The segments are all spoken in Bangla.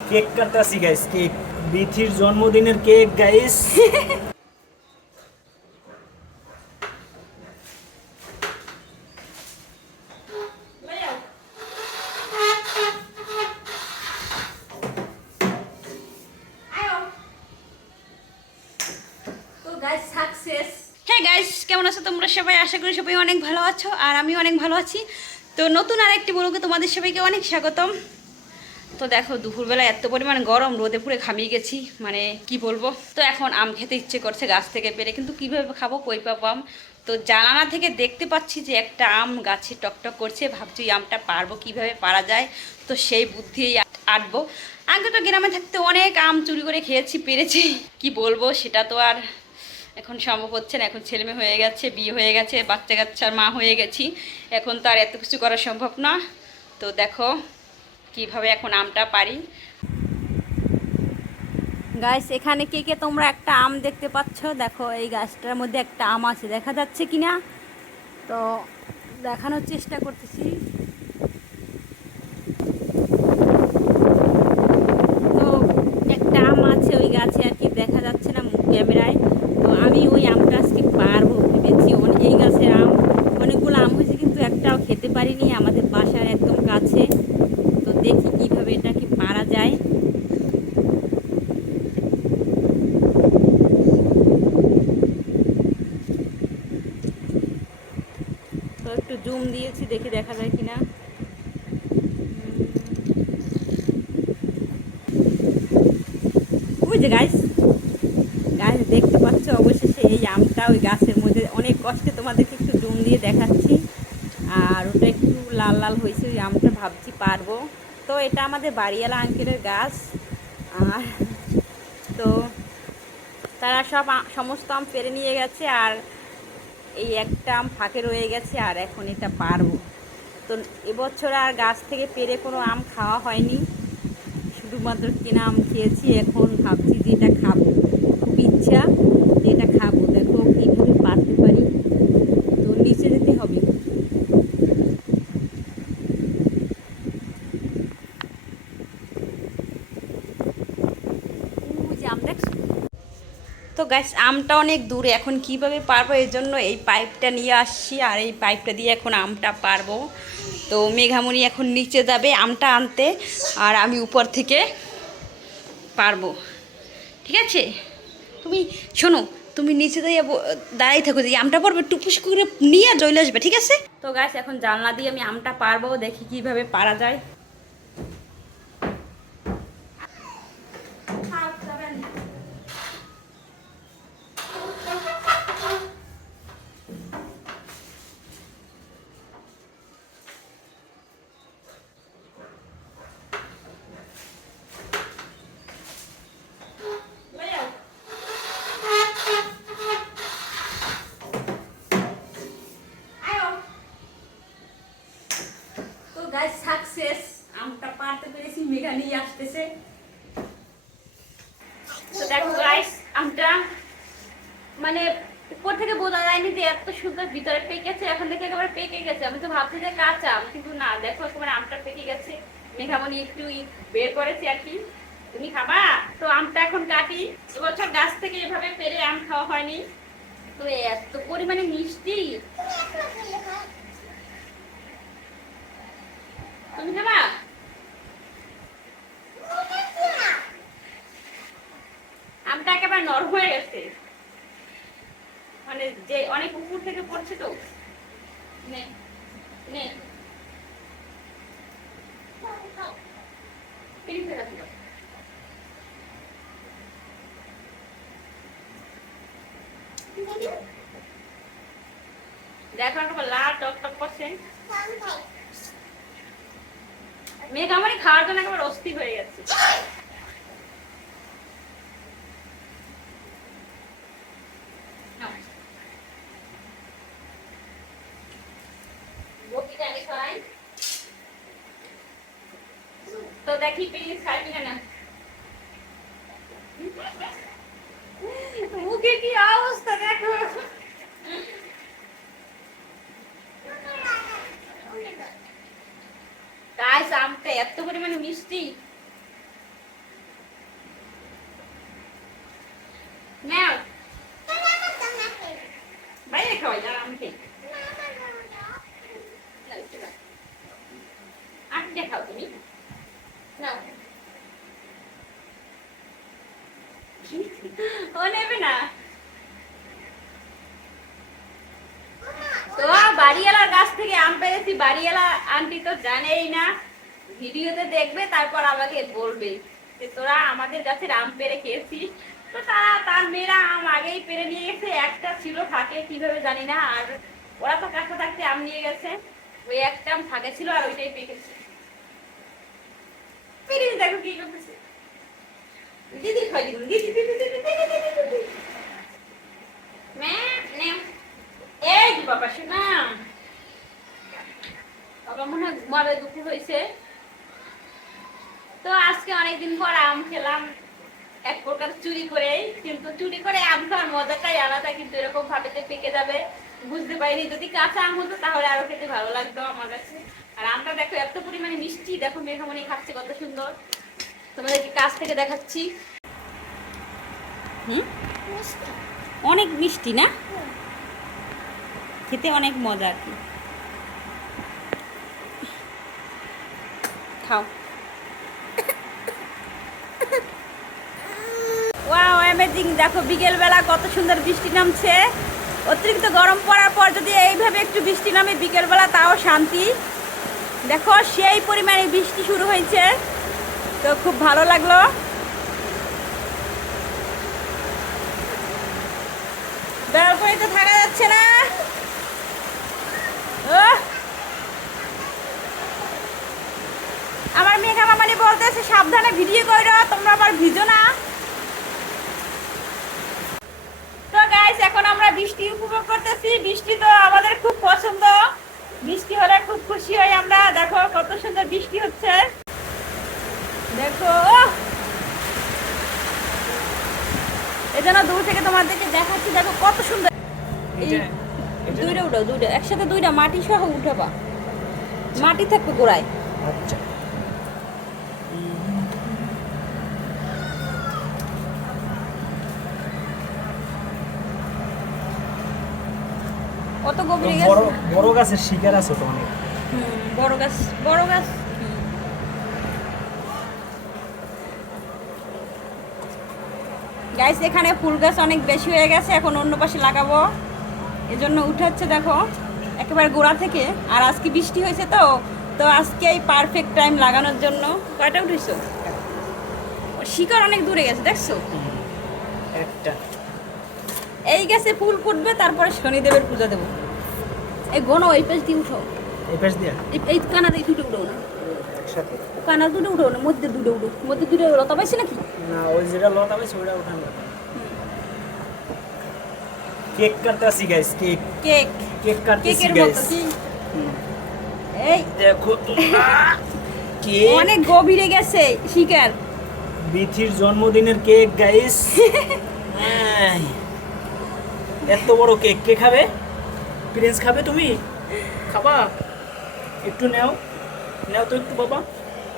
কেক কাটতাছি গাইস, কেক বিথির জন্মদিনের কেক গাইস। হ্যাঁ গাইস, কেমন আছো তোমরা সবাই? আশা করি সবাই অনেক ভালো আছো, আর আমি অনেক ভালো আছি। তো নতুন আরেকটি ব্লগে তোমাদের সবাইকে অনেক স্বাগতম। তো দেখো, দুপুরবেলা এত পরিমাণ গরম, রোদে পুড়ে ঘামিয়ে গেছি, মানে কি বলবো। তো এখন আম খেতে ইচ্ছে করছে গাছ থেকে পেরে, কিন্তু কিভাবে খাবো, কই পাবো আম? তো জানালা থেকে দেখতে পাচ্ছি যে একটা আম গাছে টকটক করছে, ভাবছি এই আমটা পারবো, কিভাবে পারা যায়। তো সেই বুদ্ধি আটবো। আগে তো গ্রামে থাকতে অনেক আম চুরি করে খেয়েছি, পেরেছি, কি বলবো, সেটা তো আর এখন সম্ভব হচ্ছে না। এখন ছেলেমেয়ে হয়ে গেছে, বিয়ে হয়ে গেছে, বাচ্চা কাচ্চার মা হয়ে গেছি, এখন তো আর এত কিছু করা সম্ভব না। তো দেখো কিভাবে এখন আমটা পারি। গাছ, এখানে কে কে তোমরা একটা আম দেখতে পাচ্ছ? দেখো, এই গাছটার মধ্যে একটা আম আছে, দেখা যাচ্ছে কিনা তো দেখানোর চেষ্টা করতেছি। তো একটা আম আছে ওই গাছে, আর কি দেখা যাচ্ছে না ক্যামেরায়। তো আমি ওই আমটা আজকে পারবো ভেবেছি। এই গাছের আম অনেকগুলো আম হয়েছে, কিন্তু একটাও খেতে পারিনি, আমাদের বাসার একদম কাছে। তো দেখি কিভাবে এটা কি পারা যায়। তো একটু জুম দিয়েছি, দেখি দেখা যায় কিনা। ওই যে গাছ, গাছ দেখতে পাচ্ছ অবশেষে এই আমটা ওই গাছের মধ্যে। অনেক কষ্টে তোমাদেরকে একটু জুম দিয়ে দেখাচ্ছি, আর ওটা একটু লাল লাল হয়েছে ওই আমটা, ভাবছি পারবো। তো এটা আমাদের বাড়িওয়ালা আঙ্কেলের গাছ। আর তো তারা সব সমস্ত আম পেরে নিয়ে গেছে, আর এই একটা আম ফাঁকে রয়ে গেছে, আর এখন এটা পারবো। তো এবছর আর গাছ থেকে পেরে কোনো আম খাওয়া হয়নি, শুধুমাত্র কেনা আম খেয়েছি। এখন ভাবছি যে এটা খাবো, খুব ইচ্ছা যে এটা খাবো। দেখো কীভাবে পারতে পারি। তো নিচে যেতে হবে। যে আম দেখছো? তো গাছ, আমটা অনেক দূরে, এখন কিভাবে পারবো, এই জন্য এই পাইপটা নিয়ে আসছি, আর এই পাইপটা দিয়ে এখন আমটা পারবো। তো মেঘামণি এখন নিচে যাবে আমটা আনতে, আর আমি উপর থেকে পারবো, ঠিক আছে? তুমি শোনো, তুমি নিচে দিয়ে দাঁড়াই থাকো, যে আমটা পারবে টুপুস করে নিয়ে চলে আসবে, ঠিক আছে? তো গাছ, এখন জানলা দিয়ে আমি আমটা পারবো, দেখি কিভাবে পারা যায়। তো গাছ সাকসেস, আমটা পারতে পেরেছি, মেঘা নিয়ে আসতেছে। তো দেখো গাইস, আমটা মানে উপর থেকে বোঝা যায়নি যে এত সুন্দর ভিতরে পেকেছে, এখন থেকে একেবারে পেকে গেছে। আমি তো ভাবছি যে কাঁচা আম, কিন্তু না, দেখো একেবারে আমটা পেকে গেছে। মেঘামণি একটু বের করেছে আর কি। তুমি খাবা? তো আমটা এখন কাটি। এবছর গাছ থেকে এভাবে পেরে আম খাওয়া হয়নি। তো এত পরিমাণে মিষ্টি। তুমি খাবা? আমটা একেবারে নরম হয়ে গেছে, মানে যে অনেক উপর থেকে পড়ছে তো। নে নে, ফিরিতে রাখো। দেখো একেবারে লাল টক টক করছে। মেঘ আমারই খাওয়ার জন্য একেবারে অস্থির হয়ে গেছে। নাও, বটিটা আগে সরাই। তো দেখি প্লিজ খাই কিনা না। মুখে কি অবস্থা দেখো। গাইস, আমটা এত পরিমাণে মিষ্টি, ও নেবে না। তো বাড়িওয়ালার গাছ থেকে আম পেয়েছি, বাড়িওয়ালা আন্টি তো জানেই না, ভিডিওতে দেখবে তারপর আমাকে বলবে যে তোরা আমাদের গাছের আম পেড়ে খেয়েছিস। তো তার মেয়েরা আম আগেই পেড়ে নিয়ে গেছে, একটা ছিল থাকে কিভাবে জানি না, আর ওরা তো কাছে থাকতে আম নিয়ে গেছে, ওই একটা আম ফাঁকে ছিল আর ওইটাই পেকেছে। দেখো কি করতেছে দিদি, খাই দিদি দিদি দিদি দিদি দিদি দিদি এই যে বাবা শোনা, বাবা মনে হয় ঘুমাবে, দুপুর হয়েছে। তো আজকে অনেকদিন পর আম খেলাম, এক প্রকার চুরি করে, কিন্তু চুরি করে আম খাওয়ার মজাটাই আলাদা, কিন্তু এরকম ভাবে যে পেকে যাবে বুঝতে পারিনি। যদি কাঁচা আম হতো তাহলে আরো খেতে ভালো লাগতো আমার কাছে। আর আমটা দেখো এত পরিমাণে মিষ্টি, দেখো মেঘামণি খাচ্ছে কত সুন্দর, তোমাদেরকে কাছ থেকে দেখাচ্ছি। অনেক মিষ্টি না, খেতে অনেক মজা আর কি। খাও। ওয়াও অ্যামেজিং, দেখো বিকেলবেলা কত সুন্দর বৃষ্টি নামছে। অতিরিক্ত গরম পড়ার পর যদি এইভাবে একটু বৃষ্টি নামে বিকেলবেলা, তাও শান্তি। দেখো সেই পরিমাণে বৃষ্টি শুরু হয়েছে, তো খুব ভালো লাগলো। ব্যালকনিতে থাকা যাচ্ছে না। আমার মেঘা মামানি বলতেছে সাবধানে ভিডিও করো, তোমরা আবার ভিজো না। তো গাইস এখন আমরা বৃষ্টি উপভোগ করতেছি, বৃষ্টি তো আমাদের খুব পছন্দ, বৃষ্টি হলে খুব খুশি হই আমরা। দেখো কত সুন্দর বৃষ্টি হচ্ছে, দেখো এজন্য দূর থেকে তোমাদেরকে দেখাচ্ছি, দেখো কত সুন্দর। দুইটা উঠাও, দুইটা একসাথে, দুইটা মাটি সহ উঠাবা, মাটি থাকবে গোড়ায়। আচ্ছা কত গভীরে বড় গেছে। বড় গাছের শিকার আছে তো অনেক। বড় গাছ, বড় গাছ। গাইস এখানে ফুল গাছ অনেক বেশি হয়ে গেছে, এখন অন্য পাশে লাগাবো, এজন্য উঠাচ্ছে দেখো একেবারে গোড়া থেকে। আর আজকে বৃষ্টি হয়েছে তো, তো আজকে এই পারফেক্ট টাইম লাগানোর জন্য। কয়টা উঠেছো? শিকড় অনেক দূরে গেছে দেখছো। একটা এই গাছে ফুল ফুটবে, তারপরে শনিদেবের পূজা দেবো। এই গোনো এই পাশ দিয়ে উঠো, এই পাশ দিয়া এই কানা দিয়ে দুটো উঠো না, একসাথে কানা দুটো উঠো না, মধ্যে দুটো উঠো, মধ্যে দুটো লতা পাইছে নাকি? না, ওই যেটা লতা পাইছে ওটা উঠানো। কেক কাটতেছি গাইস, কেক কেক, কেক কাটতেছি কেকের গাইস। মতো কি? এই দেখো তো কেক, অনেক গভীরে গেছে শিকার। বিথির জন্মদিনের কেক গাইস। এত বড় কেক কে খাবে? প্রিন্স খাবে? তুমি খাবা? একটু নাও, নাও তো একটু বাবা,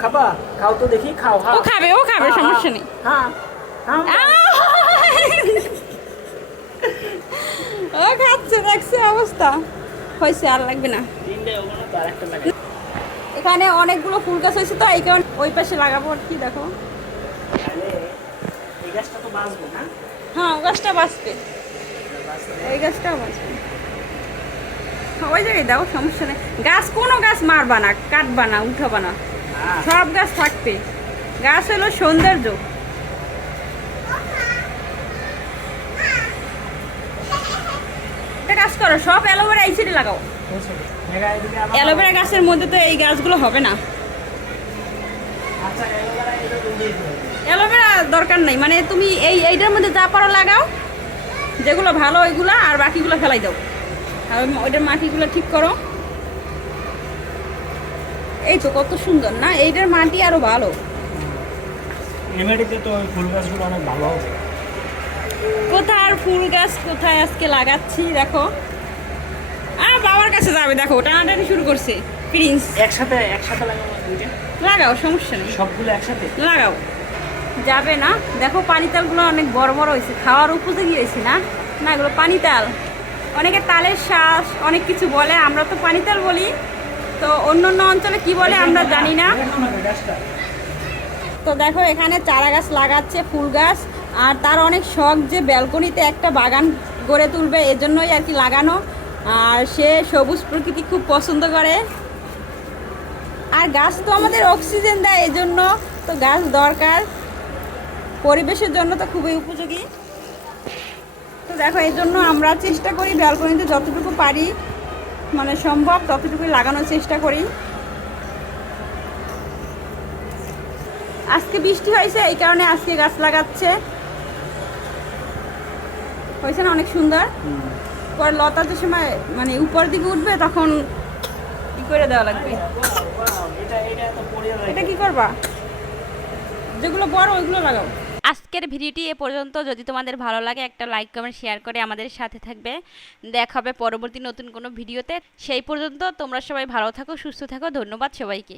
খাবা? খাও তো দেখি, খাও। ও খাবে, ও খাবে, সমস্যা নেই। হ্যাঁ ও খাচ্ছে, দেখছে অবস্থা হয়েছে, আর লাগবে না। এখানে অনেকগুলো ফুল গাছ হয়েছে তো এই কারণে ওই পাশে লাগাবো আর কি। দেখো এই গাছটা তো বাঁচবে না। হ্যাঁ ও গাছটা বাঁচবে, এই গাছটাও বাঁচবে। ওই জায়গায় দাও, সমস্যা নেই। গাছ কোনো গাছ মারবা না, কাটবা না, উঠাবা না, সব গাছ থাকবে। গাছ হলো সৌন্দর্য। একটা কাজ করো, সব অ্যালোভেরা এই সাইডে লাগাও। অ্যালোভেরা গাছের মধ্যে তো এই গাছগুলো হবে না। অ্যালোভেরা দরকার নাই, মানে তুমি এইটার মধ্যে যা পারো লাগাও, যেগুলো ভালো ওইগুলো, আর বাকিগুলো ফেলাই দাও। আর ওইটার মাটিগুলো ঠিক করো। এই তো কত সুন্দর না, এইটার মাটি আরো ভালো। এই মাটিতে তো ওই ফুল গাছগুলো অনেক ভালো হবে। কোথায় আর ফুল গাছ কোথায় আজকে লাগাচ্ছি দেখো। আর বাবার কাছে যাবে, দেখো টানাটানি শুরু করছে প্রিন্স। একসাথে লাগাবো দুইটা, লাগাও, সমস্যা নেই, সবগুলো একসাথে লাগাও। যাবে না, দেখো পানিতালগুলো অনেক বড় বড় হয়েছে, খাওয়ার উপযোগী হয়েছে না। না এগুলো পানিতাল, অনেকে তালের শ্বাস অনেক কিছু বলে, আমরা তো পানিতাল বলি, তো অন্য অন্য অঞ্চলে কি বলে আমরা জানি না। তো দেখো এখানে চারা গাছ লাগাচ্ছে, ফুল গাছ। আর তার অনেক শখ যে ব্যালকনিতে একটা বাগান গড়ে তুলবে, এজন্যই আর কি লাগানো। আর সে সবুজ প্রকৃতি খুব পছন্দ করে। আর গাছ তো আমাদের অক্সিজেন দেয়, এজন্য তো গাছ দরকার, পরিবেশের জন্য তো খুবই উপযোগী। তো দেখো, এই জন্য আমরা চেষ্টা করি ব্যালকনিতে যতটুকু পারি মানে সম্ভব ততটুকুই লাগানোর চেষ্টা করি। আজকে বৃষ্টি হয়েছে, এই কারণে আজকে গাছ লাগাচ্ছে। হয়েছে না অনেক সুন্দর? পর লতা যে সময় মানে উপর দিকে উঠবে তখন কি করে দেওয়া লাগবে। এটা কি করবা? যেগুলো বড় ওইগুলো লাগাও। আজকের ভিডিওটি এ পর্যন্ত। যদি তোমাদের ভালো লাগে একটা লাইক কমেন্ট শেয়ার করে আমাদের সাথে থাকবে। দেখা হবে পরবর্তী নতুন কোনো ভিডিওতে। সেই পর্যন্ত তোমরা সবাই ভালো থাকো, সুস্থ থাকো। ধন্যবাদ সবাইকে।